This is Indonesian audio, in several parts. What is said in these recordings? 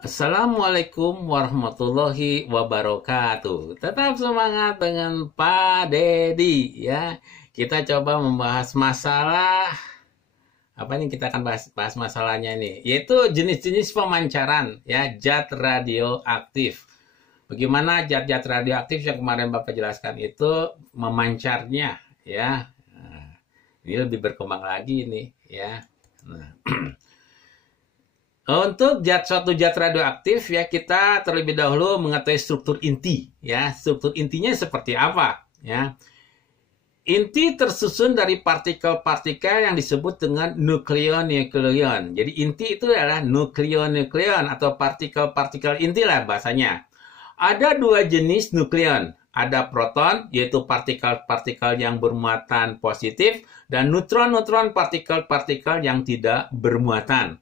Assalamualaikum warahmatullahi wabarakatuh. Tetap semangat dengan Pak Dedi ya. Kita coba membahas masalah apa nih, kita akan bahas masalahnya nih, yaitu jenis-jenis pemancaran ya zat radioaktif. Bagaimana zat-zat radioaktif yang kemarin Bapak jelaskan itu memancarnya ya. Nah, ini lebih berkembang lagi nih ya. Nah, untuk suatu zat radioaktif ya, kita terlebih dahulu mengetahui struktur inti ya. Struktur intinya seperti apa ya? Inti tersusun dari partikel-partikel yang disebut dengan nukleon-nukleon. Jadi inti itu adalah nukleon-nukleon atau partikel-partikel inti lah bahasanya. Ada dua jenis nukleon. Ada proton, yaitu partikel-partikel yang bermuatan positif, dan neutron-neutron, partikel-partikel yang tidak bermuatan.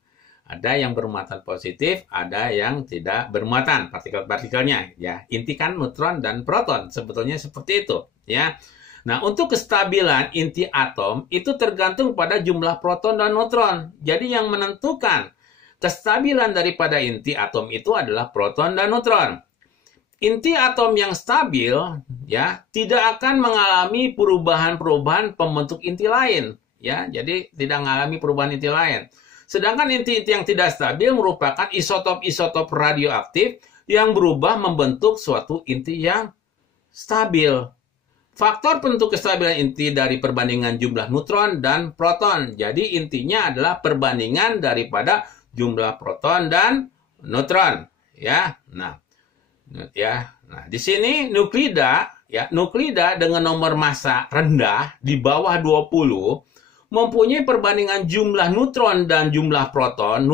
Ada yang bermuatan positif, ada yang tidak bermuatan partikel-partikelnya ya. Inti kan neutron dan proton, sebetulnya seperti itu ya. Nah, untuk kestabilan inti atom itu tergantung pada jumlah proton dan neutron. Jadi yang menentukan kestabilan daripada inti atom itu adalah proton dan neutron. Inti atom yang stabil ya tidak akan mengalami perubahan-perubahan pembentuk inti lain ya. Jadi tidak mengalami perubahan inti lain. Sedangkan inti-inti yang tidak stabil merupakan isotop-isotop radioaktif yang berubah membentuk suatu inti yang stabil. Faktor penentu kestabilan inti dari perbandingan jumlah neutron dan proton. Jadi intinya adalah perbandingan daripada jumlah proton dan neutron. Ya, nah di sini nuklida dengan nomor massa rendah di bawah 20 mempunyai perbandingan jumlah neutron dan jumlah proton,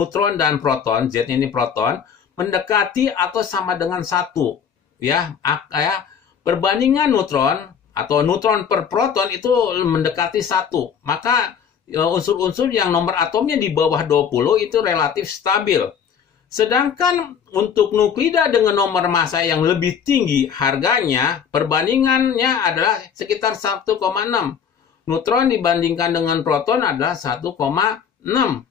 Z ini proton, mendekati atau sama dengan 1. Ya, perbandingan neutron atau neutron per proton itu mendekati 1. Maka unsur-unsur yang nomor atomnya di bawah 20 itu relatif stabil. Sedangkan untuk nuklida dengan nomor massa yang lebih tinggi, harganya perbandingannya adalah sekitar 1,6. Neutron dibandingkan dengan proton adalah 1,6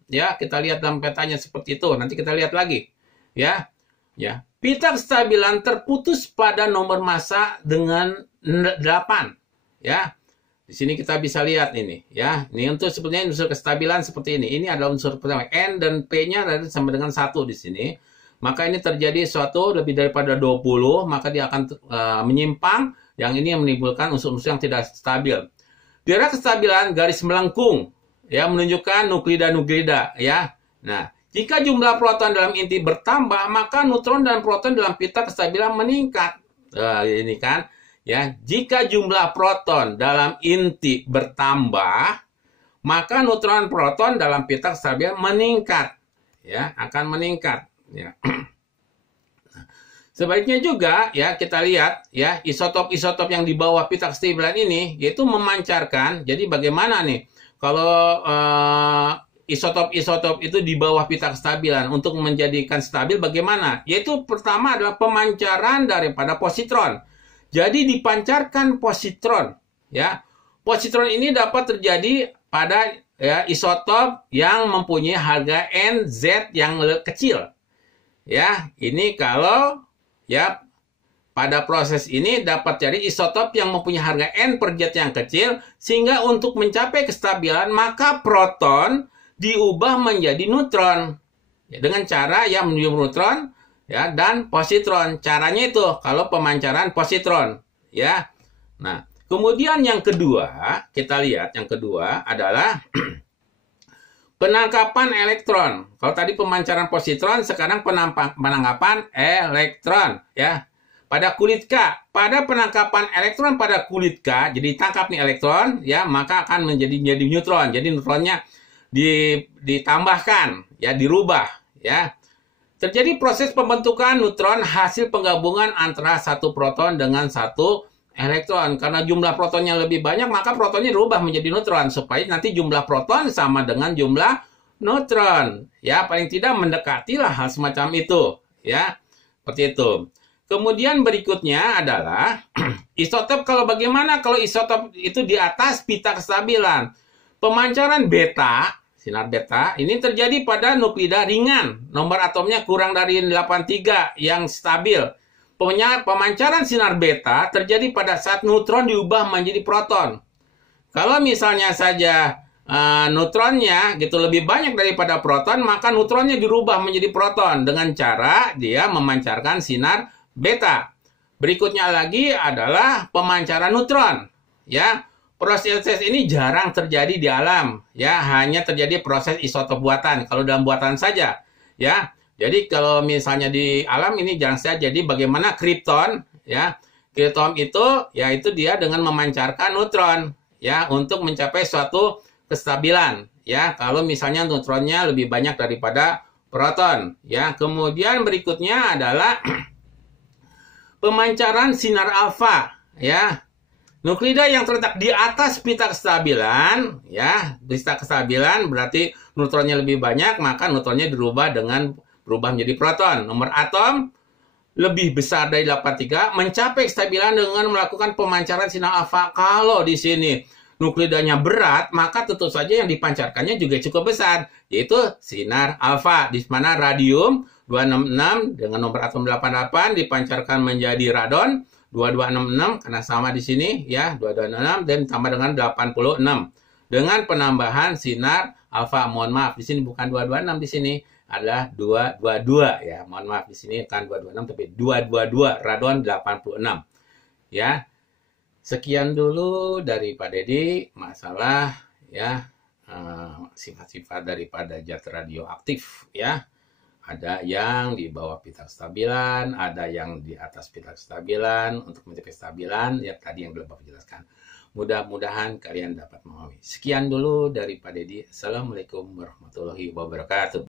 ya. Kita lihat dalam petanya seperti itu. Nanti kita lihat lagi ya. Pita kestabilan terputus pada nomor massa dengan 8 ya. Di sini kita bisa lihat ini ya. Ini untuk sebenarnya unsur kestabilan seperti ini. Ini adalah unsur pertama, N dan P-nya ada sama dengan 1 di sini. Maka ini terjadi suatu lebih daripada 20, maka dia akan menyimpang. Yang ini yang menimbulkan unsur-unsur yang tidak stabil. Daerah kestabilan garis melengkung ya, menunjukkan nuklida ya. Nah, jika jumlah proton dalam inti bertambah, maka neutron dan proton dalam pita kestabilan meningkat. Ini kan ya, jika jumlah proton dalam inti bertambah, maka neutron proton dalam pita kestabilan meningkat ya, akan meningkat ya. Sebaliknya juga ya, kita lihat ya, isotop-isotop yang di bawah pita kestabilan ini yaitu memancarkan. Jadi bagaimana nih kalau isotop-isotop itu di bawah pita kestabilan untuk menjadikan stabil bagaimana? Yaitu pertama adalah pemancaran daripada positron. Jadi dipancarkan positron ya. Positron ini dapat terjadi pada ya, isotop yang mempunyai harga NZ yang kecil. Ya, ini kalau ya, pada proses ini dapat jadi isotop yang mempunyai harga N per Z yang kecil, sehingga untuk mencapai kestabilan maka proton diubah menjadi neutron ya, dengan cara yang menjadi neutron ya, dan positron. Caranya itu kalau pemancaran positron ya. Nah, kemudian yang kedua, kita lihat yang kedua adalah penangkapan elektron. Kalau tadi pemancaran positron, sekarang penangkapan elektron ya. Pada kulit K, pada penangkapan elektron pada kulit K, jadi tangkap nih elektron ya, maka akan menjadi neutron. Jadi neutronnya ditambahkan ya, dirubah ya. Terjadi proses pembentukan neutron hasil penggabungan antara satu proton dengan satu elektron. Karena jumlah protonnya lebih banyak, maka protonnya dirubah menjadi neutron supaya nanti jumlah proton sama dengan jumlah neutron. Ya, paling tidak mendekatilah hal semacam itu, ya. Seperti itu. Kemudian berikutnya adalah isotop. Kalau bagaimana kalau isotop itu di atas pita kestabilan? Pemancaran beta sinar beta ini terjadi pada nuklida ringan, nomor atomnya kurang dari 83 yang stabil. Pemancaran sinar beta terjadi pada saat neutron diubah menjadi proton. Kalau misalnya saja neutronnya gitu lebih banyak daripada proton, maka neutronnya dirubah menjadi proton dengan cara dia memancarkan sinar beta. Berikutnya lagi adalah pemancaran neutron, ya. Proses ini jarang terjadi di alam, ya, hanya terjadi proses isotop buatan. Kalau dalam buatan saja, ya. Jadi kalau misalnya di alam ini jarang saja. Jadi bagaimana kripton, ya? Kripton itu, yaitu dia dengan memancarkan neutron, ya, untuk mencapai suatu kestabilan, ya. Kalau misalnya neutronnya lebih banyak daripada proton, ya. Kemudian berikutnya adalah pemancaran sinar alfa, ya. Nuklida yang terletak di atas pita kestabilan, ya, pita kestabilan berarti neutronnya lebih banyak, maka neutronnya berubah menjadi proton. Nomor atom lebih besar dari 83 mencapai kestabilan dengan melakukan pemancaran sinar alfa. Kalau di sini nuklidanya berat, maka tentu saja yang dipancarkannya juga cukup besar, yaitu sinar alfa, di mana radium 266 dengan nomor atom 88 dipancarkan menjadi radon 2266 karena sama di sini, ya, 2266 dan tambah dengan 86 dengan penambahan sinar alfa. Mohon maaf, di sini bukan 226, di sini adalah 222, ya. Mohon maaf, di sini kan 226 tapi 222 radon 86, ya. Sekian dulu dari Pak Dedi masalah, ya, sifat-sifat daripada zat radioaktif, ya. Ada yang di bawah pita kestabilan, ada yang di atas pita kestabilan. Untuk mencapai kestabilan, ya tadi yang belum Bapak jelaskan. Mudah-mudahan kalian dapat memahami. Sekian dulu dari Pak Dedi. Assalamualaikum warahmatullahi wabarakatuh.